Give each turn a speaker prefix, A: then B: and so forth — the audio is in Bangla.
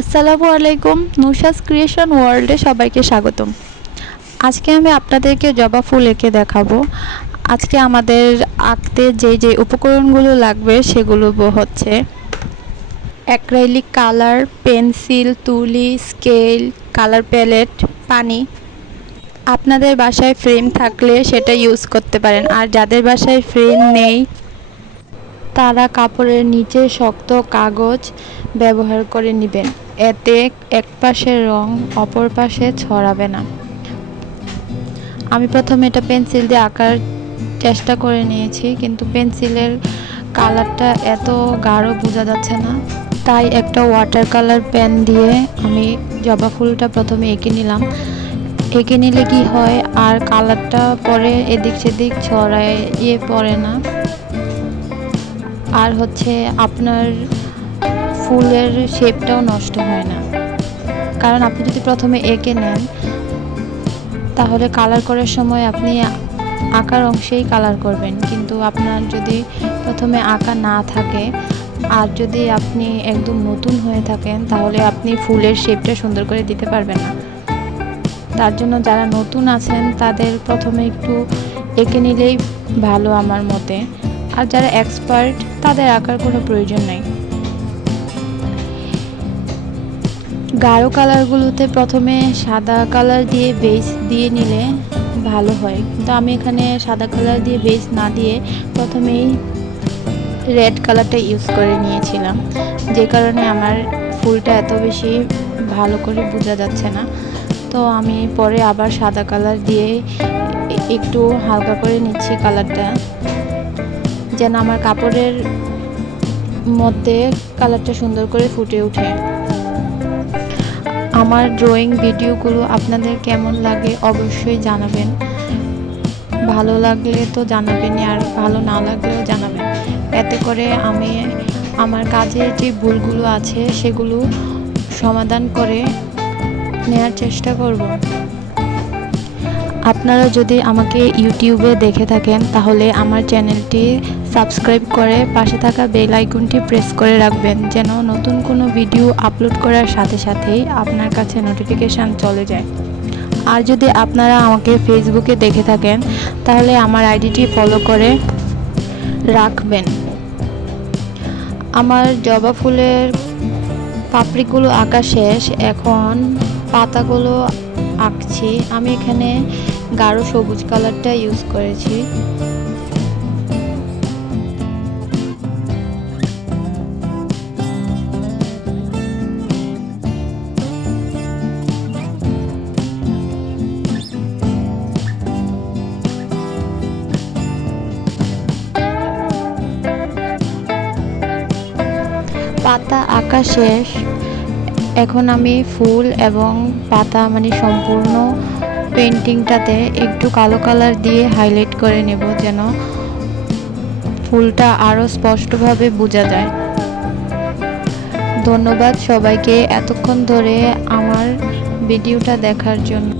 A: আসসালামু আলাইকুম নুশাস ক্রিয়েশন ওয়ার্ল্ডে সবাইকে স্বাগতম। আজকে আমি আপনাদেরকে জবা ফুল এঁকে দেখাবো। আজকে আমাদের আঁকতে যে যে উপকরণগুলো লাগবে সেগুলো হচ্ছে অ্যাক্রাইলিক কালার, পেন্সিল, তুলি, স্কেল, কালার প্যালেট, পানি। আপনাদের বাসায় ফ্রেম থাকলে সেটা ইউজ করতে পারেন। আর যাদের বাসায় ফ্রেম নেই তারা কাপড়ের নিচে শক্ত কাগজ ব্যবহার করে নেবেন। এতে এক পাশের রং, অপর পাশে ছড়াবে না। আমি প্রথমে এটা পেন্সিল দিয়ে আঁকার চেষ্টা করে নিয়েছি, কিন্তু পেন্সিলের কালারটা এত গাঢ় বোঝা যাচ্ছে না। তাই একটা ওয়াটার কালার পেন দিয়ে আমি জবা ফুলটা প্রথমে এঁকে নিলাম। এঁকে নিলে কি হয়? আর কালারটা পরে এদিক সেদিক ছড়ায় ইয়ে পড়ে না। আর হচ্ছে আপনার ফুলের শেপটাও নষ্ট হয় না। কারণ আপনি যদি প্রথমে এঁকে নেন, তাহলে কালার করার সময় আপনি আঁকার অংশেই কালার করবেন। কিন্তু আপনার যদি প্রথমে আঁকা না থাকে, আর যদি আপনি একদম নতুন হয়ে থাকেন, তাহলে আপনি ফুলের শেপটা সুন্দর করে দিতে পারবেন না। তার জন্য যারা নতুন আছেন, তাদের প্রথমে একটু এঁকে নিলেই ভালো আমার মতে। আর যারা এক্সপার্ট তাদের আঁকার কোনো প্রয়োজন নেই। গাঢ় কালারগুলোতে প্রথমে সাদা কালার দিয়ে বেস দিয়ে নিলে ভালো হয়। কিন্তু আমি এখানে সাদা কালার দিয়ে বেস না দিয়ে প্রথমেই রেড কালারটা ইউজ করে নিয়েছিলাম। যে কারণে আমার ফুলটা এত বেশি ভালো করে বোঝা যাচ্ছে না। তো আমি পরে আবার সাদা কালার দিয়ে একটু হালকা করে নিচ্ছি কালারটা। যেন আমার কাপড়ের মধ্যে কালারটা সুন্দর করে ফুটে ওঠে। আমার ড্রয়িং ভিডিওগুলো আপনাদের কেমন লাগে অবশ্যই জানাবেন। ভালো লাগলে তো জানাবেনই, আর ভালো না লাগলেও জানাবেন। এতে করে আমি আমার কাজের যে ভুলগুলো আছে সেগুলো সমাধান করে নেওয়ার চেষ্টা করব। আপনারা যদি আমাকে ইউটিউবে দেখে থাকেন, তাহলে আমার চ্যানেলটি সাবস্ক্রাইব করে পাশে থাকা বেল আইকনটি প্রেস করে রাখবেন, যেন নতুন কোনো ভিডিও আপলোড করার সাথে সাথেই আপনার কাছে নোটিফিকেশান চলে যায়। আর যদি আপনারা আমাকে ফেসবুকে দেখে থাকেন, তাহলে আমার আইডিটি ফলো করে রাখবেন। আমার জবা ফুলের পাপড়িগুলো আঁকা শেষ, এখন পাতাগুলো আঁকছি। আমি এখানে গাঢ় সবুজ কালারটা ইউজ করেছি। পাতা আঁকা শেষ। এখন আমি ফুল এবং পাতা মানে সম্পূর্ণ পেন্টিংটাতে একটু কালো কালার দিয়ে হাইলাইট করে নেব যেন ফুলটা আরও স্পষ্টভাবে বোঝা যায়। ধন্যবাদ সবাইকে এতক্ষণ ধরে আমার ভিডিওটা দেখার জন্য।